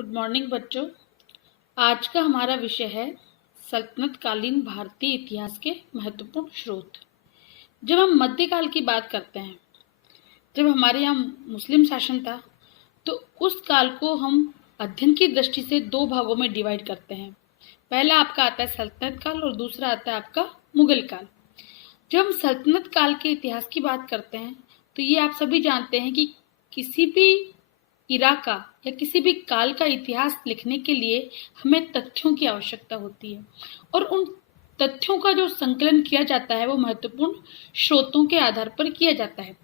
Good morning बच्चों। आज का हमारा विषय है सल्तनत कालीन भारतीय इतिहास के महत्वपूर्ण स्रोत। जब हम मध्यकाल की बात करते हैं, जब हमारे यहाँ मुस्लिम शासन था, तो उस काल को हम अध्ययन की दृष्टि से दो भागों में डिवाइड करते हैं। पहला आपका आता है सल्तनत काल और दूसरा आता है आपका मुगल काल। जब हम सल्तनत काल के इतिहास की बात करते हैं, तो ये आप सभी जानते हैं कि किसी भी इरा का या किसी भी काल का इतिहास लिखने के लिए हमें तथ्यों की आवश्यकता होती है, और उन तथ्यों का जो संकलन किया जाता है वो महत्वपूर्ण स्रोतों के आधार पर किया जाता है।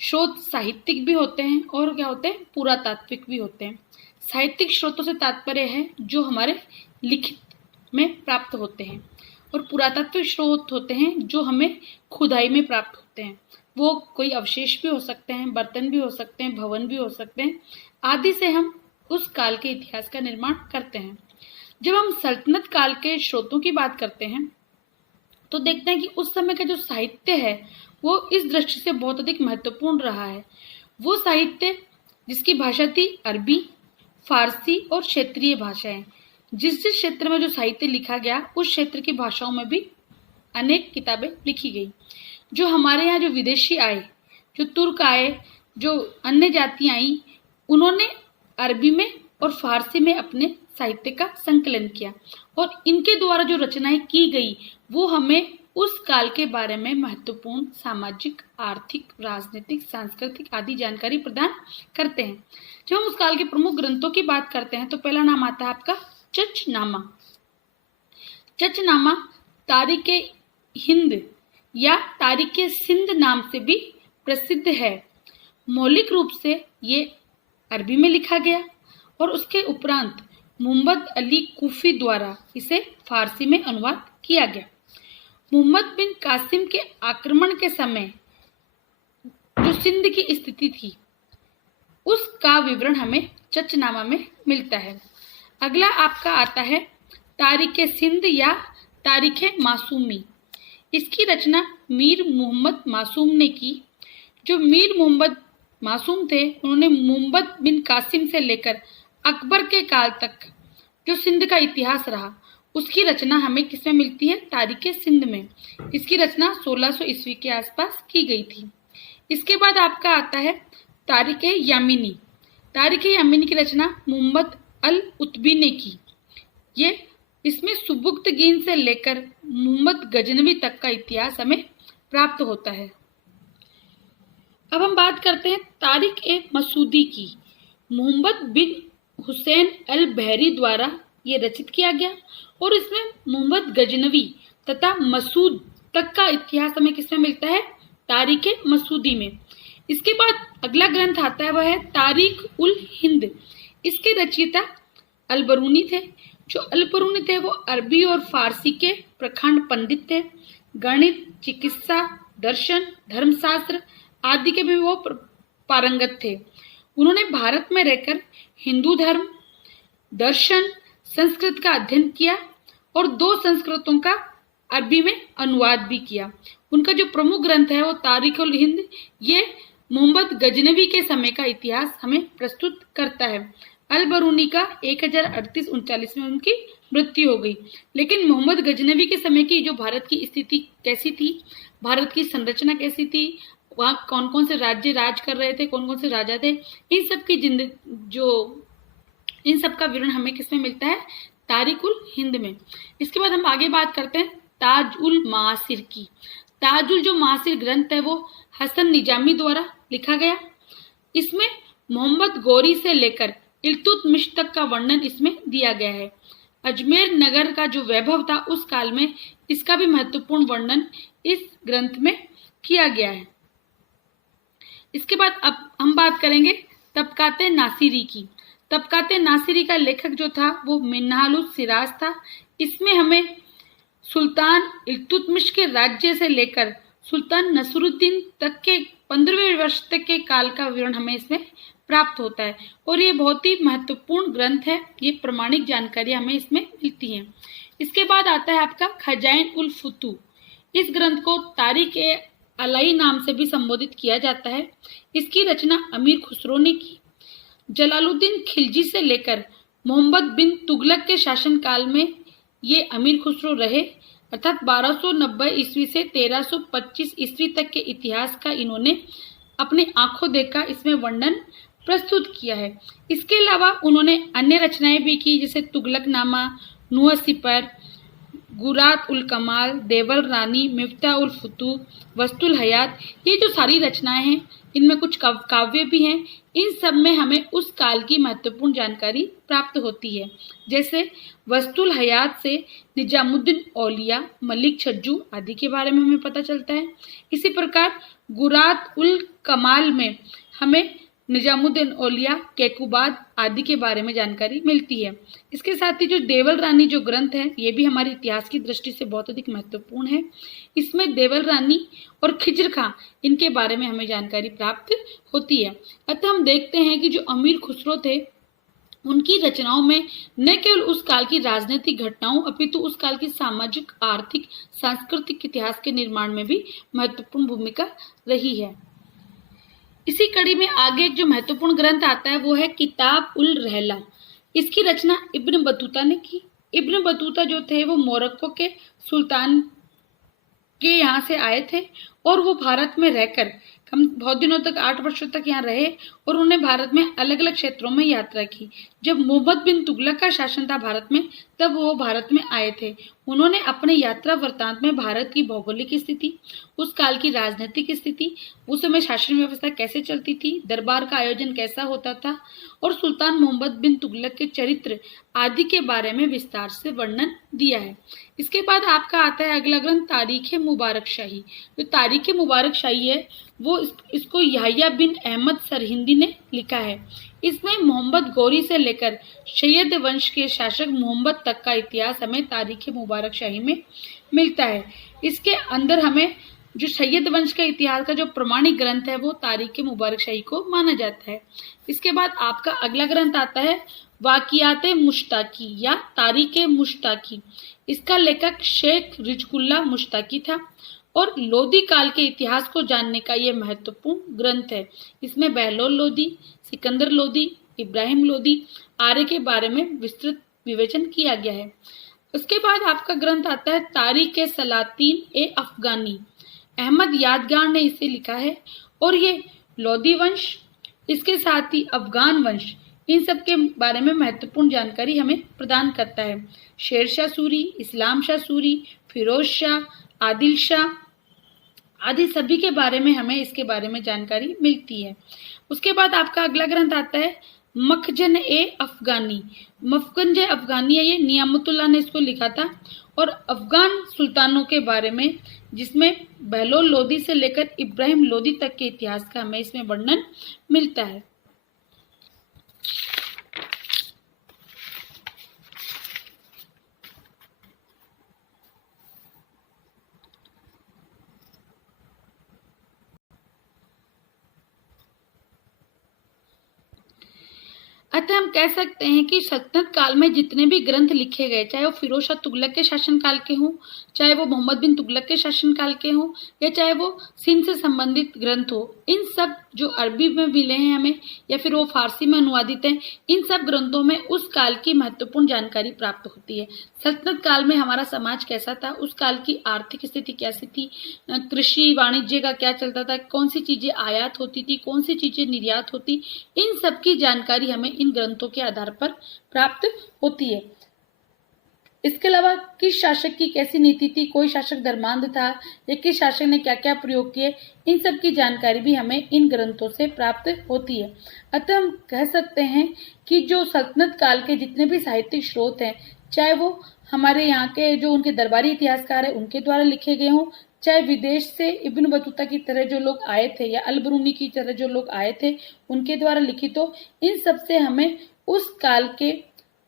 स्रोत साहित्यिक भी होते हैं और क्या होते हैं, पुरातात्विक भी होते हैं। साहित्यिक स्रोतों से तात्पर्य है जो हमारे लिखित में प्राप्त होते हैं, और पुरातात्विक स्रोत होते हैं जो हमें खुदाई में प्राप्त होते हैं। वो कोई अवशेष भी हो सकते हैं, बर्तन भी हो सकते हैं, भवन भी हो सकते हैं, आदि से हम उस काल के इतिहास का निर्माण करते हैं। जब हम सल्तनत काल के स्रोतों की बात करते हैं, तो देखते हैं कि उस समय का जो साहित्य है वो इस दृष्टि से बहुत अधिक महत्वपूर्ण रहा है। वो साहित्य जिसकी भाषा थी अरबी, फारसी और क्षेत्रीय भाषाएं। जिस जिस क्षेत्र में जो साहित्य लिखा गया, उस क्षेत्र की भाषाओं में भी अनेक किताबें लिखी गई। जो हमारे यहाँ जो विदेशी आए, जो तुर्क आए, जो अन्य जातियां आई, उन्होंने अरबी में और फारसी में अपने साहित्य का संकलन किया, और इनके द्वारा जो रचनाएं की गई वो हमें उस काल के बारे में महत्वपूर्ण सामाजिक, आर्थिक, राजनीतिक, सांस्कृतिक आदि जानकारी प्रदान करते हैं। जब हम उस काल के प्रमुख ग्रंथों की बात करते हैं, तो पहला नाम आता है आपका चचनामा। चचनामा तारीख हिंद या तारीख सिंध नाम से भी प्रसिद्ध है। मौलिक रूप से ये अरबी में लिखा गया, और उसके उपरांत मोहम्मद अली कूफी द्वारा इसे फारसी में अनुवाद किया गया। मोहम्मद बिन कासिम के आक्रमण के समय जो सिंध की स्थिति थी, उसका विवरण हमें चचनामा में मिलता है। अगला आपका आता है तारीख सिंध या तारीख मासूमी। इसकी रचना मीर मोहम्मद मासूम ने की। जो मीर मोहम्मद मासूम थे, उन्होंने मोहम्मद बिन कासिम से लेकर अकबर के काल तक जो सिंध का इतिहास रहा, उसकी रचना हमें किसमें मिलती है, तारीख सिंध में। इसकी रचना 1600 ईस्वी के आसपास की गई थी। इसके बाद आपका आता है तारीख यामिनी। तारीख यामिनी की रचना मोहम्मद अल उतबी ने की। ये इसमें सुबुक्तगीन से लेकर मोहम्मद गजनवी तक का इतिहास हमें प्राप्त होता है। अब हम बात करते हैं तारिक ए मसूदी की। मोहम्मद बिन हुसैन अल बहरी द्वारा ये रचित किया गया, और इसमें मोहम्मद गजनवी तथा मसूद तक का इतिहास हमें किसमें मिलता है, तारीख मसूदी में। इसके बाद अगला ग्रंथ आता है, वह है तारीख उल हिंद। इसके रचयिता अलबरूनी थे। जो अलबरूनी थे वो अरबी और फारसी के प्रखंड पंडित थे। गणित, चिकित्सा, दर्शन, धर्मशास्त्र आदि के भी वो पारंगत थे। उन्होंने भारत में रहकर हिंदू धर्म, दर्शन, संस्कृत का अध्ययन किया, और 2 संस्कृतों का अरबी में अनुवाद भी किया। उनका जो प्रमुख ग्रंथ है वो तारीख उल हिंद, ये मोहम्मद गजनवी के समय का इतिहास हमें प्रस्तुत करता है। अलबरूनी का 1038-39 में उनकी मृत्यु हो गई। लेकिन मोहम्मद गजनवी के समय की जो भारत की स्थिति कैसी थी, भारत की संरचना कैसी थी, वहाँ कौन कौन से राज्य राज कर रहे थे, कौन कौन से राजा थे, इन सब का विवरण हमें किसमें मिलता है, तारीख उल हिंद में। इसके बाद हम आगे बात करते हैं ताज उल मासिर की। ताज उल जो मासिर ग्रंथ है वो हसन निजामी द्वारा लिखा गया। इसमें मोहम्मद गौरी से लेकर इल्तुतमिश तक का वर्णन इसमें दिया गया है। अजमेर नगर का जो वैभव था उस काल में, इसका भी महत्वपूर्ण वर्णन इस ग्रंथ में किया गया है। इसके बाद अब हम बात करेंगे तबकाते नासिरी की। तबकाते नासिरी का लेखक जो था वो मिन्हालुस सिराज था। इसमें हमें सुल्तान इल्तुतमिश के राज्य से लेकर सुल्तान नसरुद्दीन तक के 15वें वर्ष तक के काल का विवरण हमें इसमें प्राप्त होता है, और ये बहुत ही महत्वपूर्ण ग्रंथ है। ये प्रमाणिक जानकारी हमें इसमें मिलती है। इसके बाद आता है आपका खजाइन उल फुतू। इस ग्रंथ को तारीख ए अलाई नाम से भी संबोधित किया जाता है। इसकी रचना अमीर खुसरो ने की। जलालुद्दीन खिलजी से लेकर मोहम्मद बिन तुगलक के शासनकाल में ये अमीर खुसरो रहे, अर्थात 1290 ईस्वी से 1325 ईस्वी तक के इतिहास का इन्होंने अपनी आंखों देखा इसमें वर्णन प्रस्तुत किया है। इसके अलावा उन्होंने अन्य रचनाएं भी की, जैसे तुगलकनामा, नूह सिपर, गुरात उल कमाल, देवल रानी, मिफ्ता उल फुतूह, वस्तुल हयात। ये जो सारी रचनाएं हैं, इनमें कुछ काव्य भी हैं। इन सब में हमें उस काल की महत्वपूर्ण जानकारी प्राप्त होती है। जैसे वस्तुल हयात से निजामुद्दीन औलिया, मलिक छज्जू आदि के बारे में हमें पता चलता है। इसी प्रकार गुरात उल कमाल में हमें निजामुद्दीन औलिया, कैकुबाद आदि के बारे में जानकारी मिलती है। इसके साथ ही जो देवल रानी जो ग्रंथ है, ये भी हमारे इतिहास की दृष्टि से बहुत अधिक महत्वपूर्ण है। इसमें देवल रानी और खिज्र खां इनके बारे में हमें जानकारी प्राप्त होती है। अतः हम देखते हैं कि जो अमीर खुसरो थे, उनकी रचनाओं में न केवल उस काल की राजनीतिक घटनाओं अपितु उस काल की सामाजिक, आर्थिक, सांस्कृतिक इतिहास के निर्माण में भी महत्वपूर्ण भूमिका रही है। इसी कड़ी में आगे एक जो महत्वपूर्ण ग्रंथ आता है वो है किताब उल रहला। इसकी रचना इब्न बतूता ने की। इब्न बतूता जो थे वो मोरक्को के सुल्तान के यहाँ से आए थे और वो भारत में रहकर हम बहुत दिनों तक 8 वर्षों तक यहाँ रहे और उन्होंने भारत में अलग अलग क्षेत्रों में यात्रा की। जब मोहम्मद बिन तुगलक का शासन था भारत में, तब वो भारत में आए थे। उन्होंने अपने यात्रा वृत्तांत में भारत की भौगोलिक स्थिति, उस काल की राजनीतिक स्थिति, उस समय शासन व्यवस्था कैसे चलती थी, दरबार का आयोजन कैसा होता था और सुल्तान मोहम्मद बिन तुगलक के चरित्र आदि के बारे में विस्तार से वर्णन दिया है। इसके बाद आपका आता है अगला ग्रंथ तारीख मुबारक शाही। जो तारीख मुबारक शाही है वो इसको याह्या बिन अहमद सरहिंदी ने लिखा है। इसमें मोहम्मद गौरी से लेकर सैयद वंश के शासक मोहम्मद तक का इतिहास हमें तारीख मुबारक शाही में मिलता है। इसके अंदर हमें जो सैयद वंश का इतिहास का जो प्रमाणिक ग्रंथ है वो तारीख मुबारक शाही को माना जाता है। इसके बाद आपका अगला ग्रंथ आता है वाकियात मुश्ताकी या तारीख मुश्ताकी। इसका लेखक शेख रिजकुल्ला मुश्ताकी था और लोदी काल के इतिहास को जानने का यह महत्वपूर्ण ग्रंथ है। इसमें बहलोल लोदी, सिकंदर लोदी, इब्राहिम लोदी आर्य के बारे में विस्तृत विवेचन किया गया है। उसके बाद आपका ग्रंथ आता है तारीख सलातीन ए अफगानी। अहमद यादगार ने इसे लिखा है और ये लोदी वंश, इसके साथ ही अफगान वंश, इन सब के बारे में महत्वपूर्ण जानकारी हमें प्रदान करता है। शेर शाह सूरी, इस्लाम शाह सूरी, फिरोज शाह, आदिल शाह आदि सभी के बारे में हमें इसके बारे में जानकारी मिलती है। उसके बाद आपका अगला ग्रंथ आता है मखजन ए अफगानी। मखजन अफगानी है, ये नियामतुल्लाह ने इसको लिखा था और अफगान सुल्तानों के बारे में, जिसमें बहलोल लोदी से लेकर इब्राहिम लोदी तक के इतिहास का हमें इसमें वर्णन मिलता है। अतः हम कह सकते हैं कि सल्तनत काल में जितने भी ग्रंथ लिखे गए, चाहे वो फिरोज शाह तुगलक के शासनकाल के हों, चाहे वो मोहम्मद बिन तुगलक के शासनकाल के हों, या चाहे वो सिंध से संबंधित ग्रंथ हो, इन सब जो अरबी में मिले हैं हमें या फिर वो फारसी में अनुवादित हैं, इन सब ग्रंथों में उस काल की महत्वपूर्ण जानकारी प्राप्त होती है। सल्तनत काल में हमारा समाज कैसा था, उस काल की आर्थिक स्थिति कैसी थी, कृषि वाणिज्य का क्या चलता था, कौन सी चीजें आयात होती थी, कौन सी चीजें निर्यात होती, इन सब की जानकारी हमें इन ग्रंथों के आधार पर प्राप्त होती है। इसके अलावा किस शासक की कैसी नीति थी, कोई शासक धर्मांध था या किस शासक ने क्या क्या प्रयोग किए, इन सब की जानकारी भी हमें इन ग्रंथों से प्राप्त होती है। अतः हम कह सकते हैं कि जो सल्तनत काल के जितने भी साहित्यिक स्रोत हैं, चाहे वो हमारे यहाँ के जो उनके दरबारी इतिहासकार है उनके द्वारा लिखे गए हों, चाहे विदेश से इब्न बतूता की तरह जो लोग आए थे या अल बरूनी की तरह जो लोग आए थे उनके द्वारा लिखित हो, इन सब से हमें उस काल के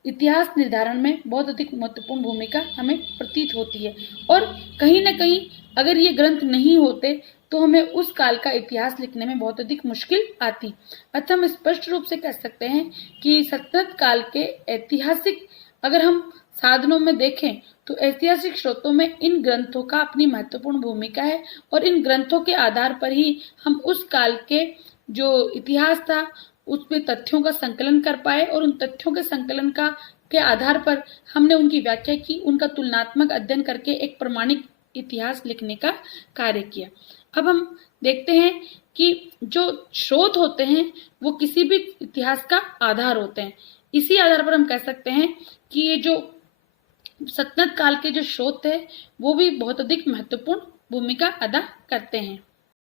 इतिहास निर्धारण में बहुत अधिक महत्वपूर्ण भूमिका हमें प्रतीत होती है। और कहीं ना कहीं अगर ये ग्रंथ नहीं होते तो हमें उस काल का इतिहास लिखने में बहुत अधिक मुश्किल आती। अतः हम स्पष्ट रूप से कह सकते हैं कि सल्तनत काल के ऐतिहासिक अगर हम साधनों में देखें तो ऐतिहासिक स्रोतों में इन ग्रंथों का अपनी महत्वपूर्ण भूमिका है और इन ग्रंथों के आधार पर ही हम उस काल के जो इतिहास था उसमें तथ्यों का संकलन कर पाए और उन तथ्यों के संकलन के आधार पर हमने उनकी व्याख्या की, उनका तुलनात्मक अध्ययन करके एक प्रमाणिक इतिहास लिखने का कार्य किया। अब हम देखते हैं कि जो स्रोत होते हैं वो किसी भी इतिहास का आधार होते हैं। इसी आधार पर हम कह सकते हैं कि ये जो सल्तनत काल के जो स्रोत है वो भी बहुत अधिक महत्वपूर्ण भूमिका अदा करते हैं।